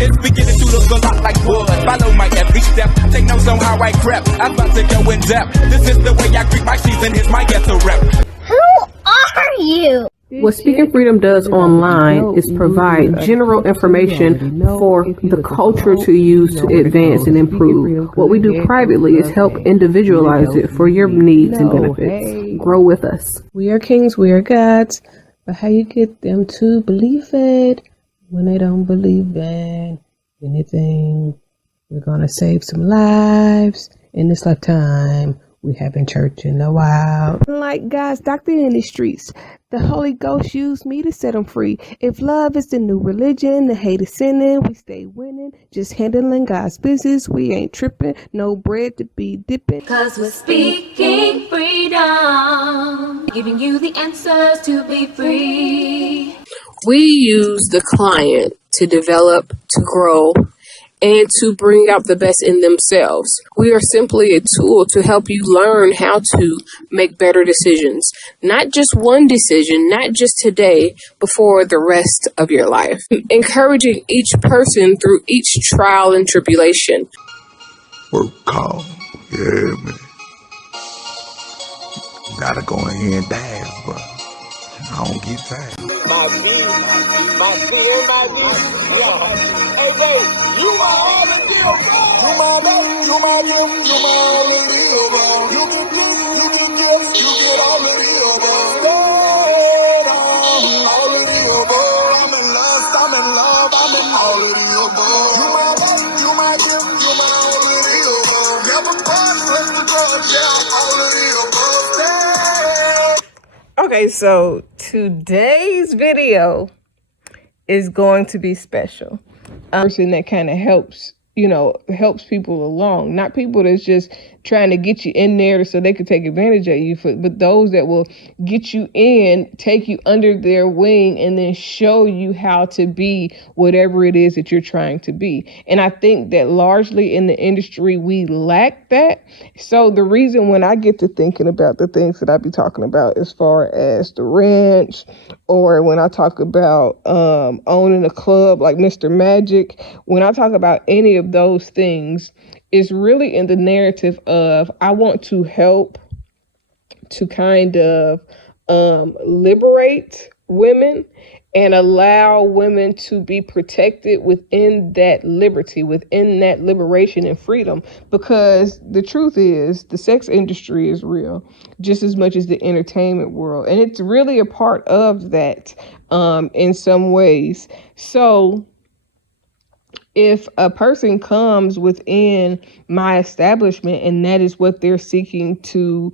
It's beginning to look a lot like wood. Follow my every step. Take notes on how I crept. I'm about to go in depth. This is the way I greet my season. Here's my ghetto rep. Who are you? What Speaking Freedom does online is provide general information for the culture to use to advance and improve. What we do privately is help individualize it for your needs and benefits. Grow with us. We are kings, we are gods, but how you get them to believe it when they don't believe in anything? We're gonna save some lives in this lifetime. We haven't church in a while. Like God's doctor in the streets, the Holy Ghost used me to set them free. If love is the new religion, the hate is sinning, we stay winning. Just handling God's business, we ain't tripping. No bread to be dipping. Cause we're speaking freedom, giving you the answers to be free. We use the client to develop, to grow, and to bring out the best in themselves. We are simply a tool to help you learn how to make better decisions. Not just one decision, not just today, but for the rest of your life. Encouraging each person through each trial and tribulation. Work call. Yeah, man. Gotta go in here and dance, but I don't get tired. Hey, babe, you my all the deal, bro. You my baby, you my deal, you my all the deal, bro. You can get, you get all the deal, bro. Stand on all the deal, bro. I'm in lust, I'm in love, I'm in all the deal, bro. You my baby, you my deal, you my all the deal, bro. Never pass, let the go, yeah, all the deal, bro. Okay, so today's video is going to be special. Person that kind of helps people along, not people that's just trying to get you in there so they can take advantage of you, but those that will get you in, take you under their wing, and then show you how to be whatever it is that you're trying to be. And I think that largely in the industry, we lack that. So the reason when I get to thinking about the things that I be talking about as far as the ranch, or when I talk about owning a club like Mr. Magic, when I talk about any of those things, is really in the narrative of I want to help to kind of liberate women and allow women to be protected within that liberty, within that liberation and freedom. Because the truth is, the sex industry is real, just as much as the entertainment world. And it's really a part of that in some ways. So if a person comes within my establishment and that is what they're seeking to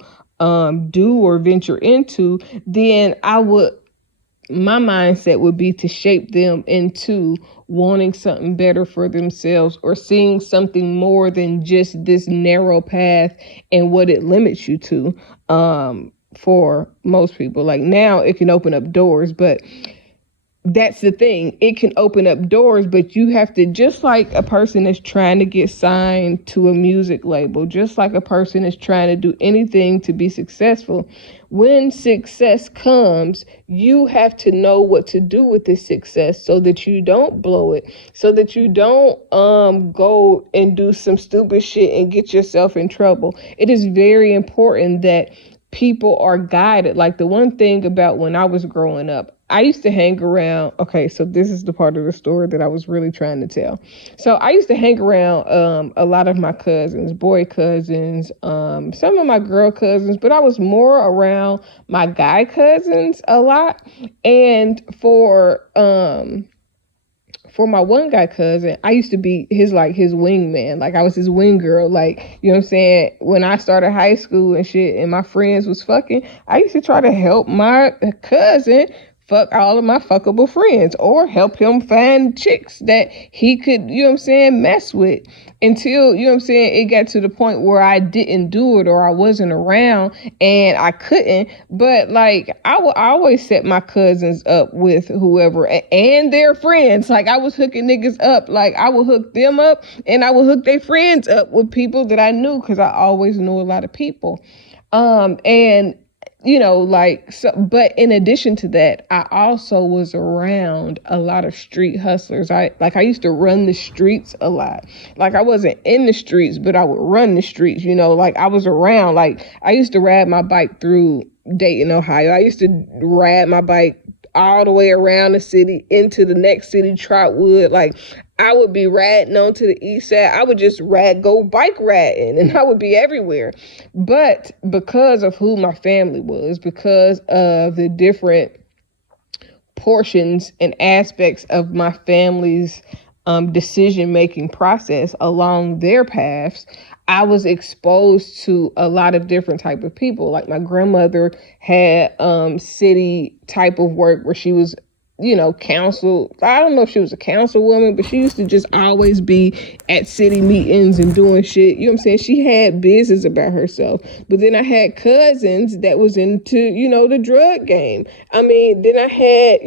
do or venture into, then my mindset would be to shape them into wanting something better for themselves, or seeing something more than just this narrow path and what it limits you to. For most people, like now it can open up doors, but that's the thing. It can open up doors, but you have to, just like a person is trying to get signed to a music label, just like a person is trying to do anything to be successful, when success comes, you have to know what to do with this success so that you don't blow it, so that you don't go and do some stupid shit and get yourself in trouble. It is very important that people are guided. Like the one thing about when I was growing up, I used to hang around. Okay, so this is the part of the story that I was really trying to tell. So I used to hang around a lot of my cousins, boy cousins, some of my girl cousins, but I was more around my guy cousins a lot. And for my one guy cousin, I used to be his wingman. Like I was his wing girl. Like, you know what I'm saying? When I started high school and shit and my friends was fucking, I used to try to help my cousin fuck all of my fuckable friends, or help him find chicks that he could, you know what I'm saying, mess with, until, you know what I'm saying, it got to the point where I didn't do it, or I wasn't around and I couldn't. But like I always set my cousins up with whoever and their friends. Like I was hooking niggas up. Like I would hook them up and I would hook their friends up with people that I knew, because I always knew a lot of people. And like, so, but in addition to that, I also was around a lot of street hustlers. I used to run the streets a lot. Like, I wasn't in the streets, but I would run the streets, like I was around. Like, I used to ride my bike through Dayton, Ohio. I used to ride my bike all the way around the city into the next city, Trotwood. Like, I would be riding on to the east side. I would just go bike riding, and I would be everywhere. But because of who my family was, because of the different portions and aspects of my family's decision-making process along their paths, I was exposed to a lot of different type of people. Like, my grandmother had city type of work where she was, council. I don't know if she was a councilwoman, but she used to just always be at city meetings and doing shit. You know what I'm saying? She had business about herself. But then I had cousins that was into, the drug game. I mean, then I had,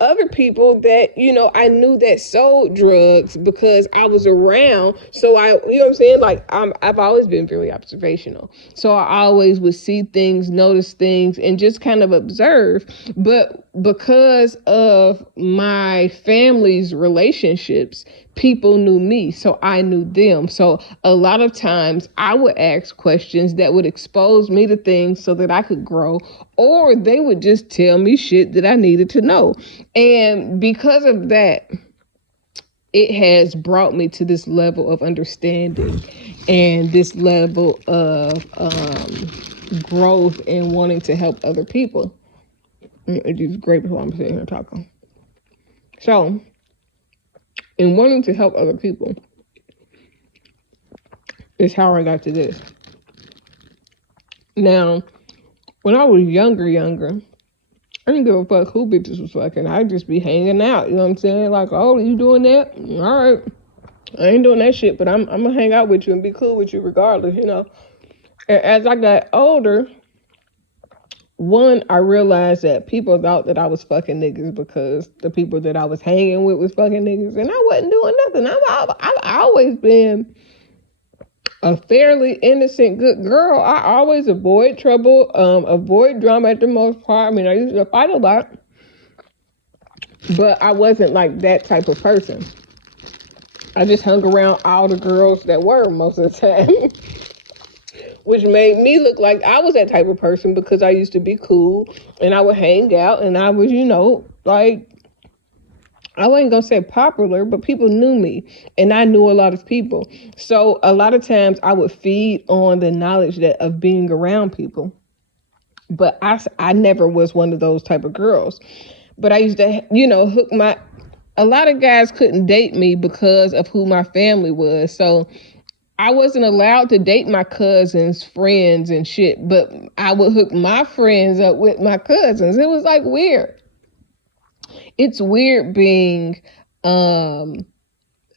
other people that, I knew that sold drugs because I was around. So you know what I'm saying? Like, I've always been very observational. So I always would see things, notice things, and just kind of observe. But because of my family's relationships, people knew me, so I knew them. So a lot of times I would ask questions that would expose me to things so that I could grow, or they would just tell me shit that I needed to know. And because of that, it has brought me to this level of understanding and this level of growth and wanting to help other people. It's great before I'm sitting here talking. So, in wanting to help other people, is how I got to this. Now, when I was younger, I didn't give a fuck who bitches was fucking. I'd just be hanging out, you know what I'm saying? Like, oh, you doing that? All right. I ain't doing that shit, but I'm gonna hang out with you and be cool with you regardless, And as I got older, one, I realized that people thought that I was fucking niggas because the people that I was hanging with was fucking niggas, and I wasn't doing nothing. I've always been a fairly innocent, good girl. I always avoid trouble, avoid drama at the most part. I mean, I used to fight a lot, but I wasn't like that type of person. I just hung around all the girls that were most of the time. Which made me look like I was that type of person because I used to be cool and I would hang out and I was, like, I wasn't going to say popular, but people knew me and I knew a lot of people. So a lot of times I would feed on the knowledge of being around people. But I never was one of those type of girls. But I used to, a lot of guys couldn't date me because of who my family was. So I wasn't allowed to date my cousins' friends and shit, but I would hook my friends up with my cousins. It was like weird. It's weird being a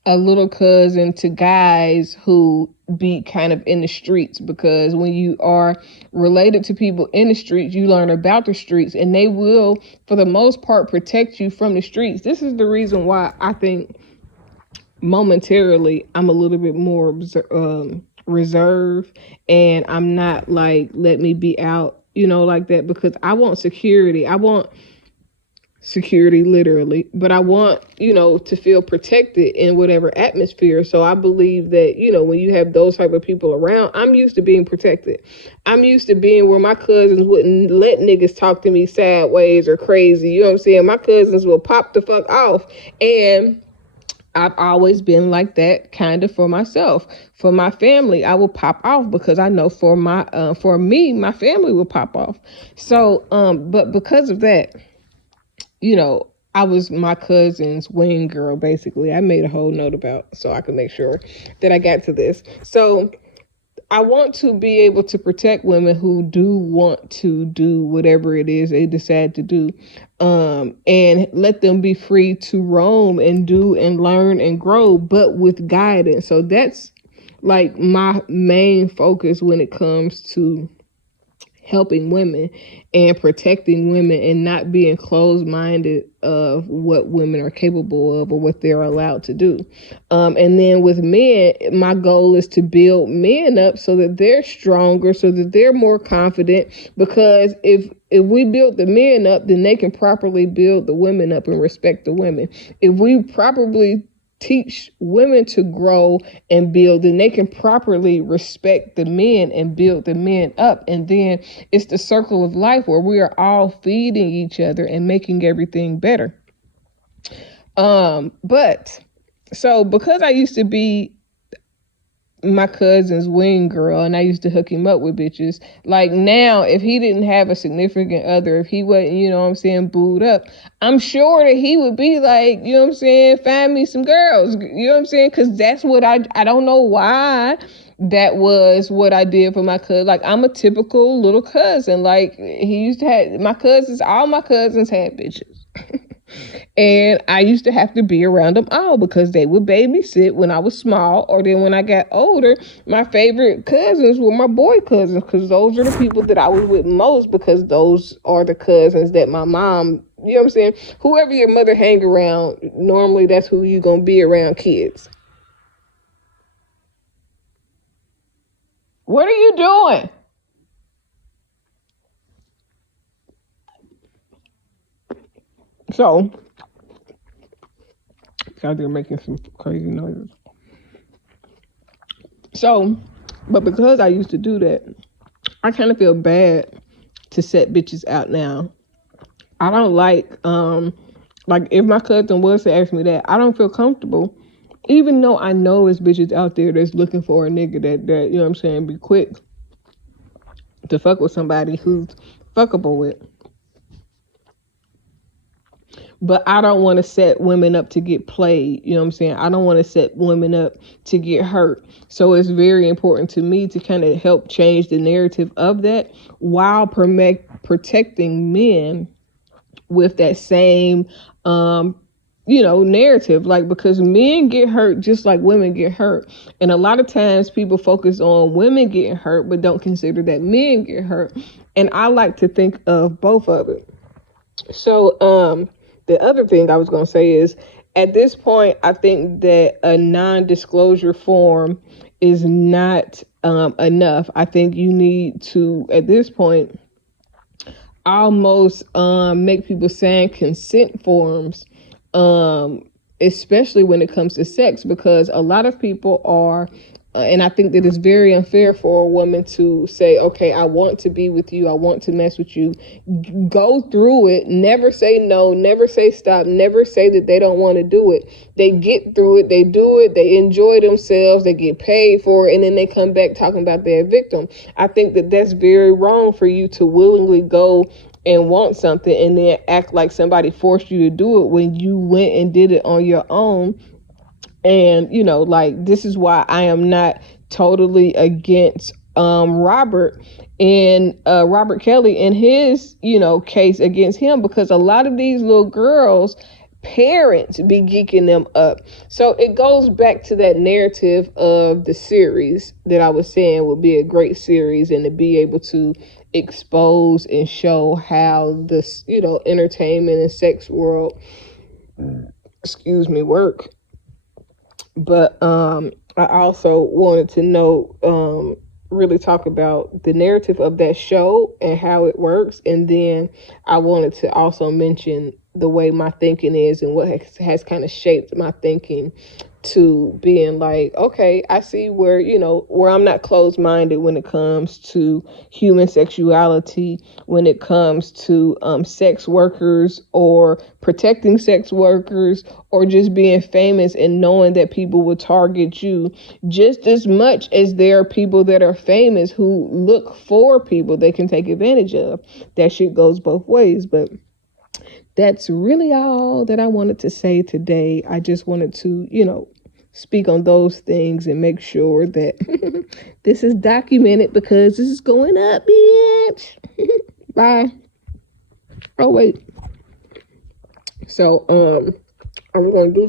little cousin to guys who be kind of in the streets, because when you are related to people in the streets, you learn about the streets, and they will, for the most part, protect you from the streets. This is the reason why I think momentarily I'm a little bit more reserved, and I'm not like, let me be out, like that, because I want security. I want security literally, but I want, to feel protected in whatever atmosphere. So I believe that, when you have those type of people around, I'm used to being protected. I'm used to being where my cousins wouldn't let niggas talk to me sideways or crazy. You know what I'm saying? My cousins will pop the fuck off, and I've always been like that kind of for myself. For my family, I will pop off because I know for me, my family will pop off. So, but because of that, I was my cousin's wing girl, basically. I made a whole note about so I can make sure that I got to this. So I want to be able to protect women who do want to do whatever it is they decide to do, and let them be free to roam and do and learn and grow, but with guidance. So that's like my main focus when it comes to helping women and protecting women and not being closed-minded of what women are capable of or what they're allowed to do. And then with men, my goal is to build men up so that they're stronger, so that they're more confident, because if we build the men up, then they can properly build the women up and respect the women. If we properly teach women to grow and build, then they can properly respect the men and build the men up. And then it's the circle of life where we are all feeding each other and making everything better. But so because I used to be my cousin's wing girl and I used to hook him up with bitches, like now, if he didn't have a significant other, if he wasn't, you know what I'm saying, booed up, I'm sure that he would be like, you know what I'm saying, find me some girls, you know what I'm saying, because that's what I don't know why that was what I did for my cousin. Like, I'm a typical little cousin. Like, he used to have my cousins, all my cousins had bitches. And I used to have to be around them all because they would babysit when I was small, or then when I got older, my favorite cousins were my boy cousins, because those are the people that I was with most, because those are the cousins that my mom, you know what I'm saying? Whoever your mother hang around, normally that's who you gonna be around kids. What are you doing? So, out there making some crazy noises. So, but because I used to do that, I kind of feel bad to set bitches out now. I don't like if my cousin was to ask me that, I don't feel comfortable, even though I know it's bitches out there that's looking for a nigga that you know what I'm saying, be quick to fuck with somebody who's fuckable with. But I don't want to set women up to get played. You know what I'm saying? I don't want to set women up to get hurt. So it's very important to me to kind of help change the narrative of that while protecting men with that same, narrative. Like, because men get hurt just like women get hurt. And a lot of times people focus on women getting hurt, but don't consider that men get hurt. And I like to think of both of it. So, the other thing I was going to say is, at this point, I think that a non-disclosure form is not enough. I think you need to, at this point, almost make people sign consent forms, especially when it comes to sex, because a lot of people are, and I think that it's very unfair for a woman to say, okay, I want to be with you, I want to mess with you, go through it, never say no, never say stop, never say that they don't want to do it. They get through it, they do it, they enjoy themselves, they get paid for it, and then they come back talking about their victim. I think that that's very wrong for you to willingly go and want something and then act like somebody forced you to do it when you went and did it on your own. And, this is why I am not totally against Robert Kelly in his, case against him, because a lot of these little girls' parents be geeking them up. So it goes back to that narrative of the series that I was saying would be a great series, and to be able to expose and show how this, entertainment and sex world, work. But I also wanted to really talk about the narrative of that show and how it works. And then I wanted to also mention the way my thinking is and what has kind of shaped my thinking to being like, okay, I see where I'm not closed-minded when it comes to human sexuality, when it comes to sex workers or protecting sex workers, or just being famous and knowing that people will target you just as much as there are people that are famous who look for people they can take advantage of. That shit goes both ways. But that's really all that I wanted to say today. I just wanted to, speak on those things and make sure that this is documented, because this is going up, bitch. Bye. Oh, wait. So, I'm going to do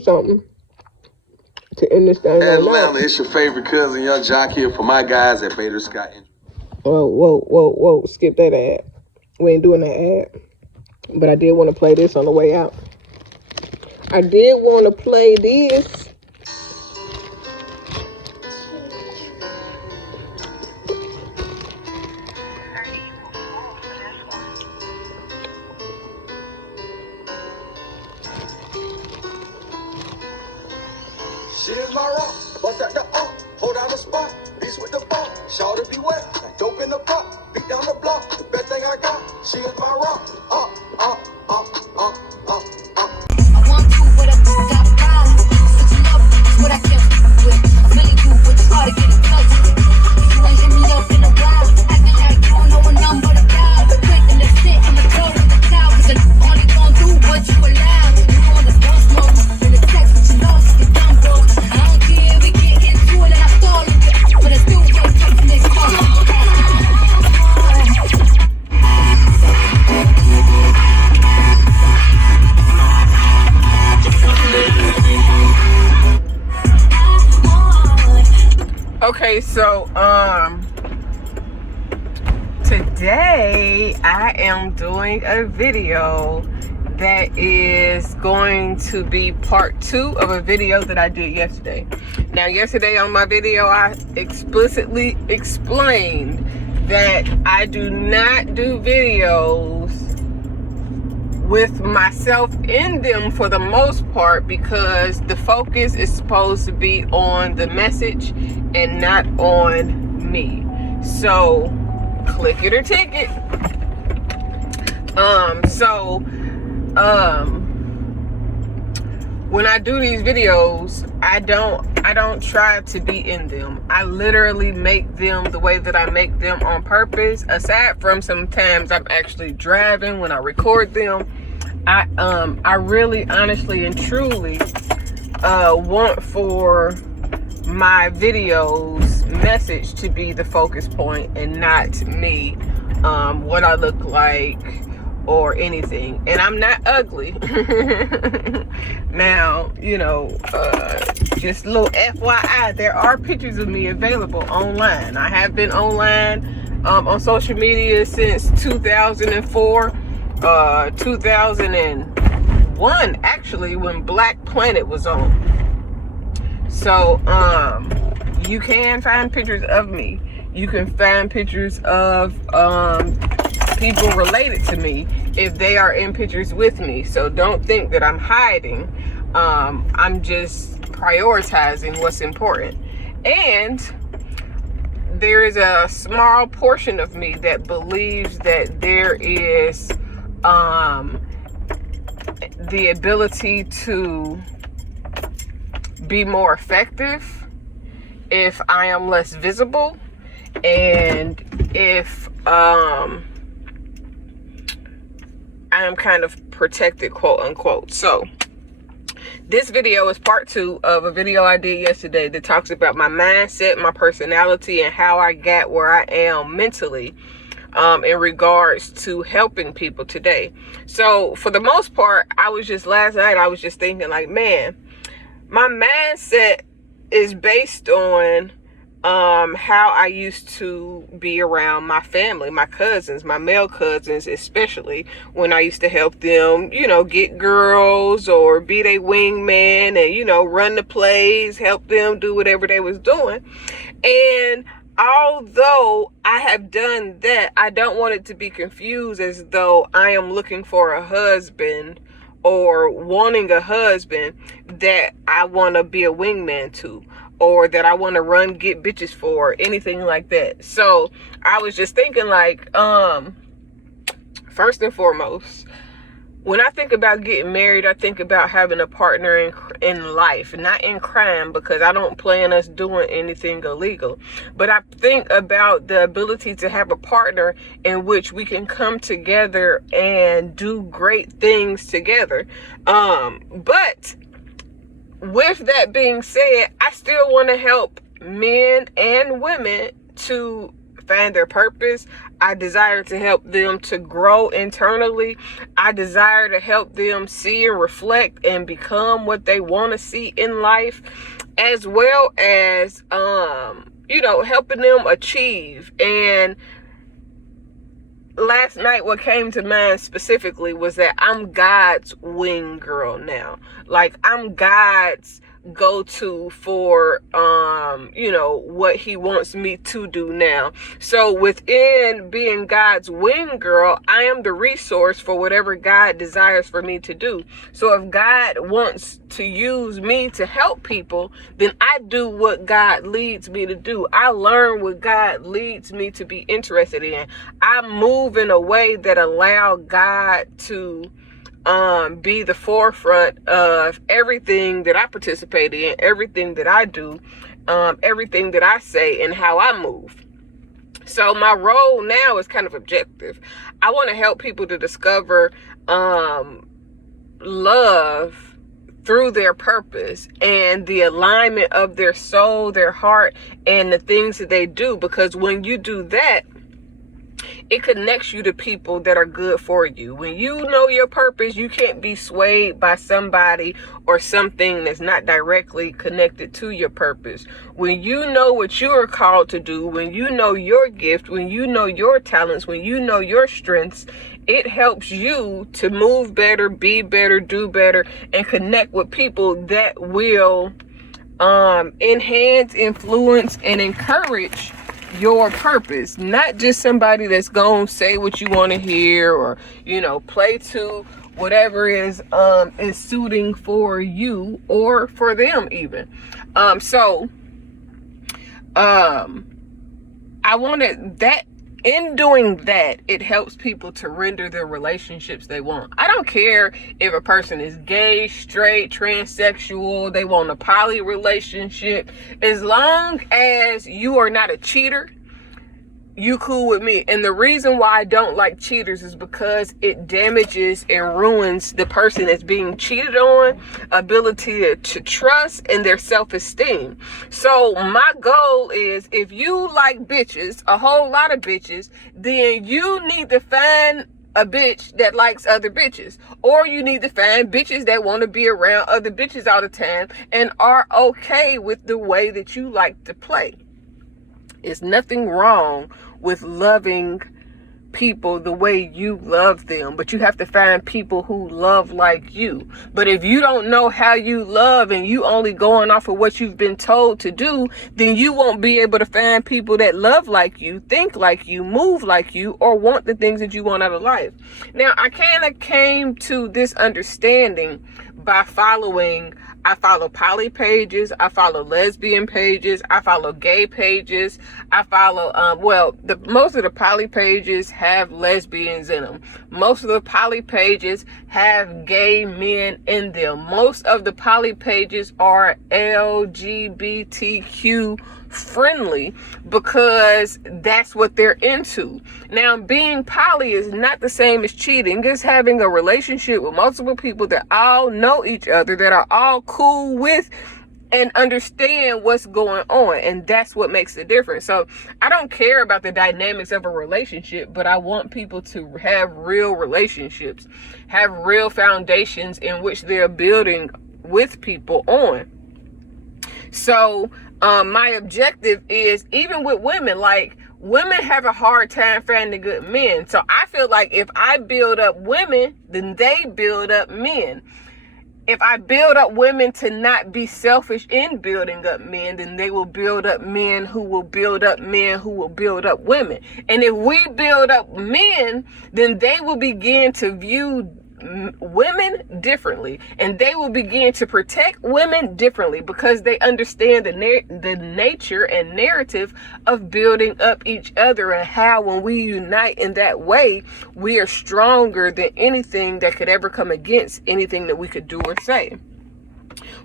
something. to end this thing. Atlanta, it's your favorite cousin, Young Jock here for my guys at Bader Scott. Whoa. Skip that ad. We ain't doing that ad. But I did want to play this on the way out. I did want to play this. She is my rock, bust at the up, hold down the spot, beast with the bump, shout to be wet, dope in the pot, beat down the block, the best thing I got, she is my rock, I want to, but I just got proud. Switching up is what I can't fuck with. I'm feeling you, but it's hard to get in touch. You ain't hit me up in a while. Acting like you don't know a number to dial. Quick and let's sit in the floor with the towel. Cause I'm only gonna do what you allow. You on the bus mode, in the text, but you lost the dumb bro. I don't care, we get into it and I stall it. But I still won't take the next call. Okay, so today I am doing a video that is going to be part 2 of a video that I did yesterday. Now, yesterday on my video, I explicitly explained that I do not do videos with myself in them for the most part because the focus is supposed to be on the message and not on me. So click it or ticket. When I do these videos, I don't try to be in them. I literally make them the way that I make them on purpose. Aside from sometimes I'm actually driving when I record them, I really honestly and truly want for my videos message to be the focus point and not me, what I look like or anything. And I'm not ugly. Now, you know, just a little FYI, there are pictures of me available online. I have been online on social media since 2004, 2001 actually, when Black Planet was on. So you can find pictures of me. You can find pictures of people related to me if they are in pictures with me. So don't think that I'm hiding. I'm just prioritizing what's important. And there is a small portion of me that believes that there is the ability to be more effective if I am less visible and if I am kind of protected, quote unquote. So this video is part 2 of a video I did yesterday that talks about my mindset, my personality, and how I got where I am mentally in regards to helping people today. So for the most part, last night I was just thinking like, man, my mindset is based on how I used to be around my family, my cousins, my male cousins, especially when I used to help them, you know, get girls or be their wingman and, you know, run the plays, help them do whatever they was doing. And although I have done that, I don't want it to be confused as though I am looking for a husband or wanting a husband that I want to be a wingman to, or that I want to get bitches for, or anything like that. So I was just thinking like, first and foremost, when I think about getting married, I think about having a partner in life, not in crime, because I don't plan us doing anything illegal. But I think about the ability to have a partner in which we can come together and do great things together. But with that being said, I still want to help men and women to find their purpose. I desire to help them to grow internally. I desire to help them see and reflect and become what they want to see in life, as well as, helping them achieve. And last night, what came to mind specifically was that I'm God's wing girl now. Like, I'm God's go-to for what he wants me to do now. So within being God's wing girl, I am the resource for whatever God desires for me to do. So if God wants to use me to help people, then I do what God leads me to do. I learn what God leads me to be interested in. I move in a way that allow God to be the forefront of everything that I participate in, everything that I do, everything that I say, and how I move. So my role now is kind of objective. I want to help people to discover love through their purpose and the alignment of their soul, their heart, and the things that they do. Because when you do that, it connects you to people that are good for you. When you know your purpose, you can't be swayed by somebody or something that's not directly connected to your purpose. When you know what you are called to do, when you know your gift, when you know your talents, when you know your strengths, it helps you to move better, be better, do better, and connect with people that will enhance, influence, and encourage your purpose. Not just somebody that's gonna say what you want to hear, or play to whatever is suiting for you or for them even. I wanted that. In doing that, it helps people to render the relationships they want. I don't care if a person is gay, straight, transsexual, they want a poly relationship. As long as you are not a cheater, you cool with me. And the reason why I don't like cheaters is because it damages and ruins the person that's being cheated on, ability to trust, and their self-esteem. So my goal is, if you like bitches, a whole lot of bitches, then you need to find a bitch that likes other bitches, or you need to find bitches that want to be around other bitches all the time and are okay with the way that you like to play. It's nothing wrong with loving people the way you love them, but you have to find people who love like you. But if you don't know how you love and you only going off of what you've been told to do, then you won't be able to find people that love like you, think like you, move like you, or want the things that you want out of life. Now, I kind of came to this understanding by I follow poly pages, I follow lesbian pages, I follow gay pages, I follow, most of the poly pages have lesbians in them. Most of the poly pages have gay men in them. Most of the poly pages are LGBTQ friendly because that's what they're into. Now, being poly is not the same as cheating. It's having a relationship with multiple people that all know each other, that are all cool with and understand what's going on, and that's what makes the difference. So I don't care about the dynamics of a relationship, but I want people to have real relationships, have real foundations in which they're building with people on. So my objective is, even with women, like, women have a hard time finding good men. So I feel like if I build up women, then they build up men. If I build up women to not be selfish in building up men, then they will build up men who will build up men who will build up women. And if we build up men, then they will begin to view women differently, and they will begin to protect women differently, because they understand the nature and narrative of building up each other, and how when we unite in that way, we are stronger than anything that could ever come against anything that we could do or say.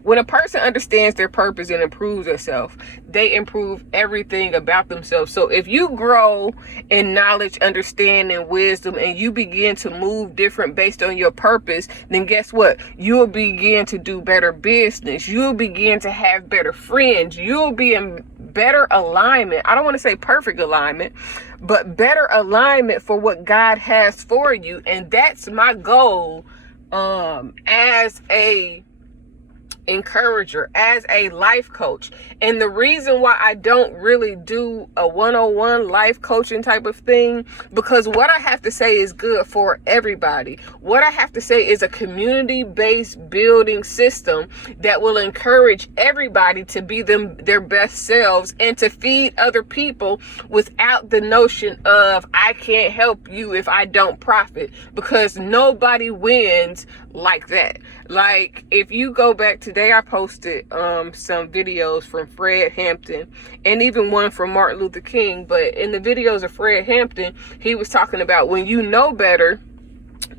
When a person understands their purpose and improves themselves, they improve everything about themselves. So if you grow in knowledge, understanding, wisdom, and you begin to move different based on your purpose, then guess what? You'll begin to do better business. You'll begin to have better friends. You'll be in better alignment. I don't want to say perfect alignment, but better alignment for what God has for you. And that's my goal as a encourager, as a life coach. And the reason why I don't really do a one-on-one life coaching type of thing, because what I have to say is good for everybody. What I have to say is a community-based building system that will encourage everybody to be their best selves and to feed other people without the notion of I can't help you if I don't profit, because nobody wins like that. Like, if you go back today, I posted some videos from Fred Hampton and even one from Martin Luther King. But in the videos of Fred Hampton, he was talking about when you know better,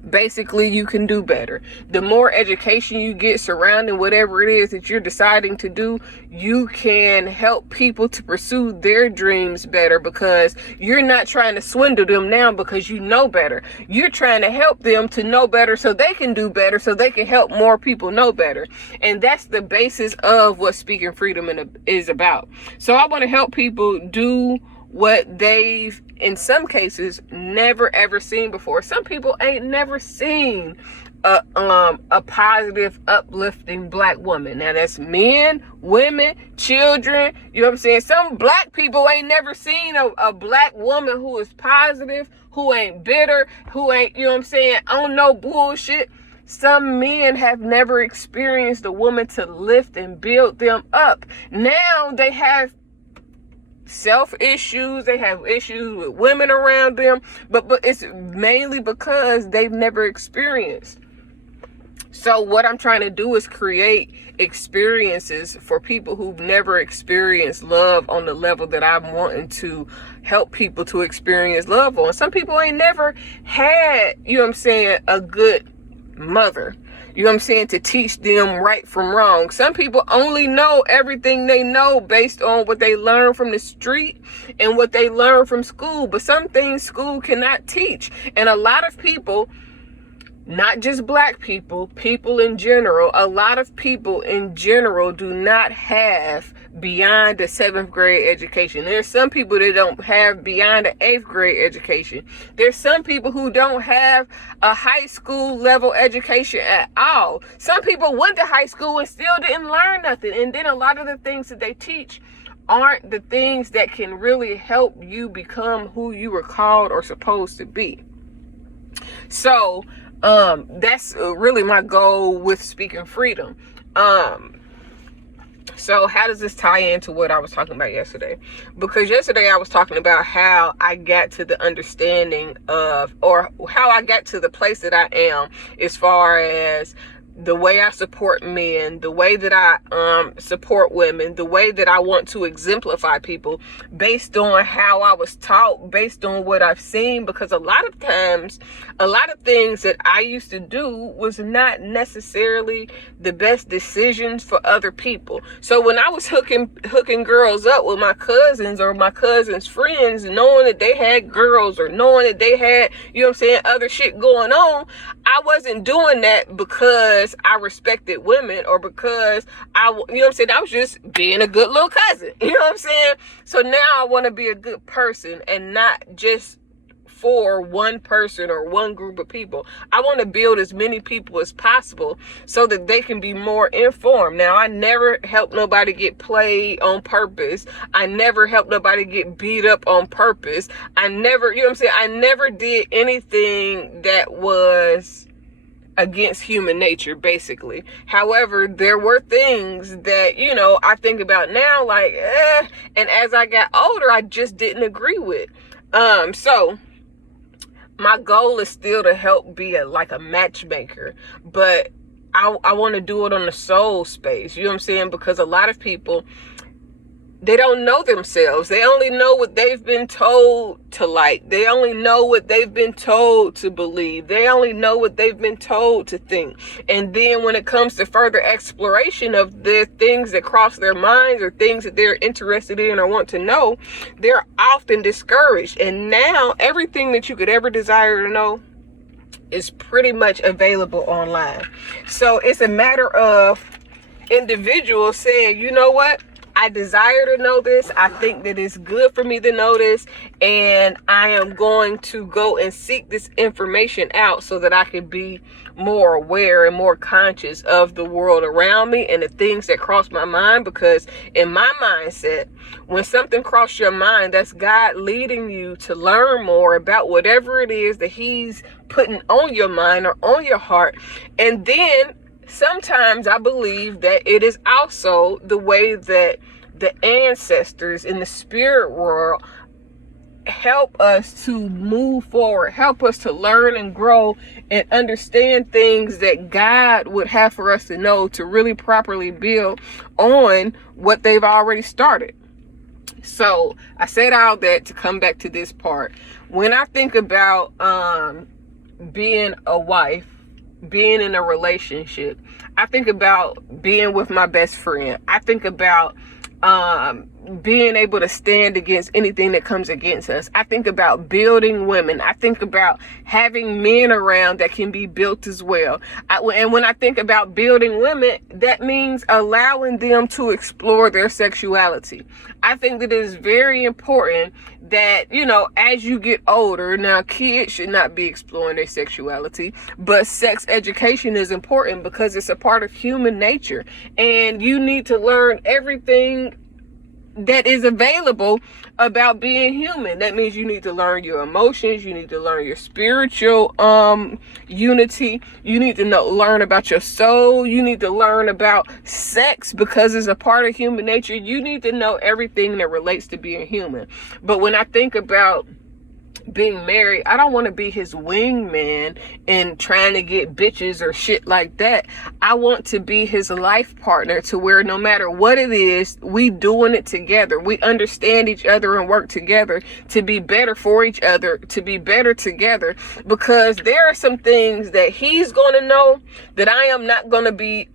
basically you can do better. The more education you get surrounding whatever it is that you're deciding to do, you can help people to pursue their dreams better, because you're not trying to swindle them now because you know better. You're trying to help them to know better so they can do better, so they can help more people know better. And that's the basis of what Speaking Freedom is about. So I want to help people do what they've, in some cases, never ever seen before. Some people ain't never seen a positive, uplifting black woman. Now that's men, women, children. You know what I'm saying? Some black people ain't never seen a black woman who is positive, who ain't bitter, who ain't, you know what I'm saying, on no bullshit. Some men have never experienced a woman to lift and build them up. Now they have self issues, they have issues with women around them, but it's mainly because they've never experienced. So what I'm trying to do is create experiences for people who've never experienced love on the level that I'm wanting to help people to experience love on. Some people ain't never had, you know what I'm saying, a good mother, you know what I'm saying, to teach them right from wrong. Some people only know everything they know based on what they learn from the street and what they learn from school. But some things school cannot teach. And a lot of people, not just black people, people in general, a lot of people in general do not have beyond the 7th grade education. There's some people that don't have beyond the 8th grade education. There's some people who don't have a high school level education at all. Some people went to high school and still didn't learn nothing. And then a lot of the things that they teach aren't the things that can really help you become who you were called or supposed to be. So that's really my goal with Speaking Freedom. So how does this tie into what I was talking about yesterday? Because yesterday I was talking about how I got to the understanding of, or how I got to the place that I am as far as the way I support men, the way that I support women, the way that I want to exemplify people based on how I was taught, based on what I've seen. Because a lot of times, a lot of things that I used to do was not necessarily the best decisions for other people. So when I was hooking girls up with my cousins or my cousins' friends, knowing that they had girls or knowing that they had, you know what I'm saying, other shit going on, I wasn't doing that because I respected women or because you know what I'm saying, I was just being a good little cousin. You know what I'm saying? So now I want to be a good person and not just for one person or one group of people. I want to build as many people as possible so that they can be more informed. Now, I never helped nobody get played on purpose. I never helped nobody get beat up on purpose. I never, you know what I'm saying? I never did anything that was against human nature, basically. However, there were things that, you know, I think about now, like, and as I got older, I just didn't agree with. So my goal is still to help be like a matchmaker, but I want to do it on the soul space. You know what I'm saying? Because a lot of people, they don't know themselves. They only know what they've been told to like. They only know what they've been told to believe. They only know what they've been told to think. And then when it comes to further exploration of the things that cross their minds or things that they're interested in or want to know, they're often discouraged. And now everything that you could ever desire to know is pretty much available online. So it's a matter of individuals saying, you know what? I desire to know this. I think that it's good for me to know this. And I am going to go and seek this information out so that I can be more aware and more conscious of the world around me and the things that cross my mind. Because in my mindset, when something crosses your mind, that's God leading you to learn more about whatever it is that he's putting on your mind or on your heart. And then sometimes I believe that it is also the way that the ancestors in the spirit world help us to move forward, help us to learn and grow and understand things that God would have for us to know to really properly build on what they've already started. So I said all that to come back to this part. When I think about being a wife, being in a relationship, I think about being with my best friend. I think about being able to stand against anything that comes against us. I think about building women. I think about having men around that can be built as well. And when I think about building women, that means allowing them to explore their sexuality. I think that it is very important that, you know, as you get older, now kids should not be exploring their sexuality, but sex education is important because it's a part of human nature. And you need to learn everything that is available about being human. That means you need to learn your emotions. You need to learn your spiritual unity. You need to learn about your soul. You need to learn about sex because it's a part of human nature. You need to know everything that relates to being human. But when I think about being married, I don't want to be his wingman and trying to get bitches or shit like that. I want to be his life partner to where no matter what it is, we doing it together. We understand each other and work together to be better for each other, to be better together, because there are some things that he's going to know that I am not going to be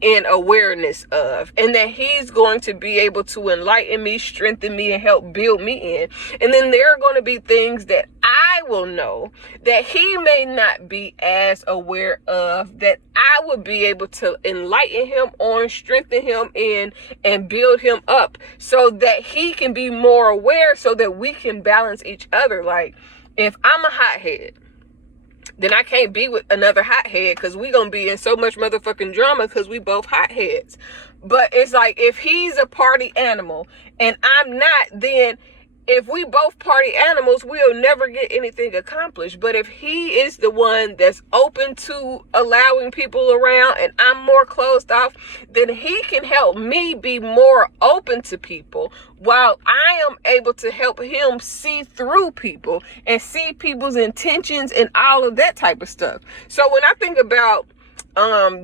in awareness of, and that he's going to be able to enlighten me, strengthen me, and help build me in. And then there are going to be things that I will know that he may not be as aware of, that I would be able to enlighten him on, strengthen him in, and build him up so that he can be more aware, so that we can balance each other. Like, if I'm a hothead, then I can't be with another hothead because we gonna be in so much motherfucking drama because we both hotheads. But it's like, if he's a party animal and I'm not, then if we both party animals, we'll never get anything accomplished. But if he is the one that's open to allowing people around and I'm more closed off, then he can help me be more open to people, while I am able to help him see through people and see people's intentions and all of that type of stuff. So when I think about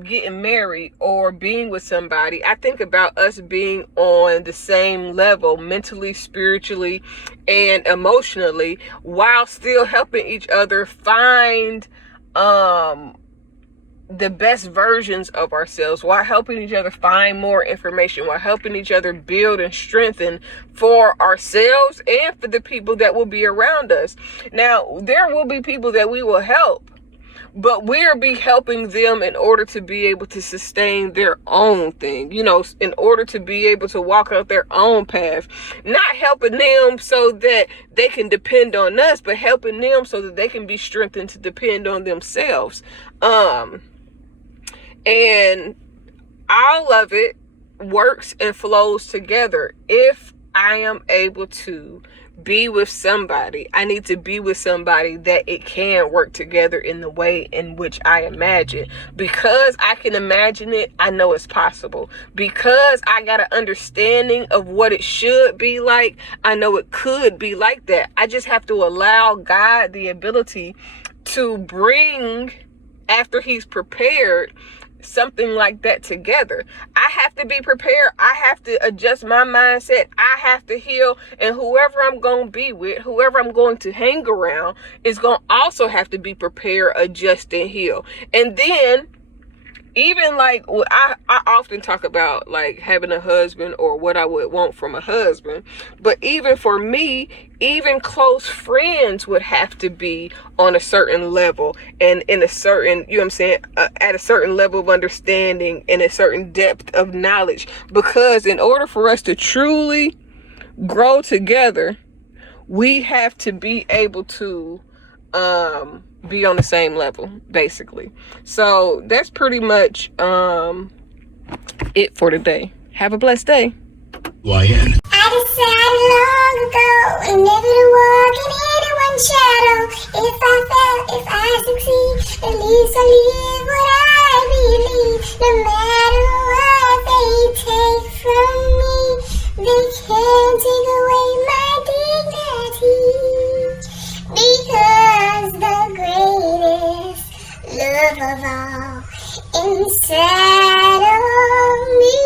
getting married or being with somebody, I think about us being on the same level mentally, spiritually, and emotionally, while still helping each other find the best versions of ourselves, while helping each other find more information, while helping each other build and strengthen for ourselves and for the people that will be around us. Now, there will be people that we will help, but we'll be helping them in order to be able to sustain their own thing, you know, in order to be able to walk out their own path. Not helping them so that they can depend on us, but helping them so that they can be strengthened to depend on themselves. And all of it works and flows together. If I am able to be with somebody, I need to be with somebody that it can work together in the way in which I imagine. Because I can imagine it, I know it's possible. Because I got an understanding of what it should be like, I know it could be like that. I just have to allow God the ability to bring, after he's prepared, something like that together. I have to be prepared. I have to adjust my mindset. I have to heal. And whoever I'm going to be with, whoever I'm going to hang around, is going to also have to be prepared, adjust, and heal. And then, even like I often talk about like having a husband or what I would want from a husband, but even for me, even close friends would have to be on a certain level and in a certain, you know what I'm saying, at a certain level of understanding and a certain depth of knowledge, because in order for us to truly grow together, we have to be able to be on the same level, basically. So that's pretty much it for today. Have a blessed day. YN. I decided long ago never to walk in anyone's shadow. If I fail, if I succeed, at least I live what I believe. No matter what they take from me, they can't take away my dignity. Because the greatest love of all inside of me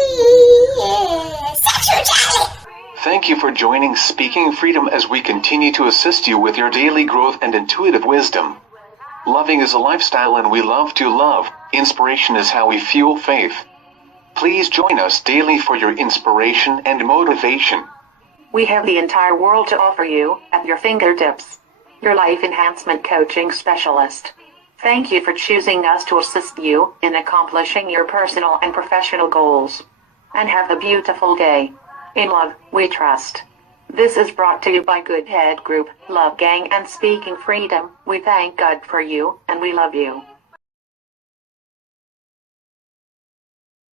is sexuality. Thank you for joining Speaking Freedom as we continue to assist you with your daily growth and intuitive wisdom. Loving is a lifestyle and we love to love. Inspiration is how we fuel faith. Please join us daily for your inspiration and motivation. We have the entire world to offer you at your fingertips. Your life enhancement coaching specialist. Thank you for choosing us to assist you in accomplishing your personal and professional goals. And have a beautiful day. In love, we trust. This is brought to you by Good Head Group, Love Gang, and Speaking Freedom. We thank God for you, and we love you.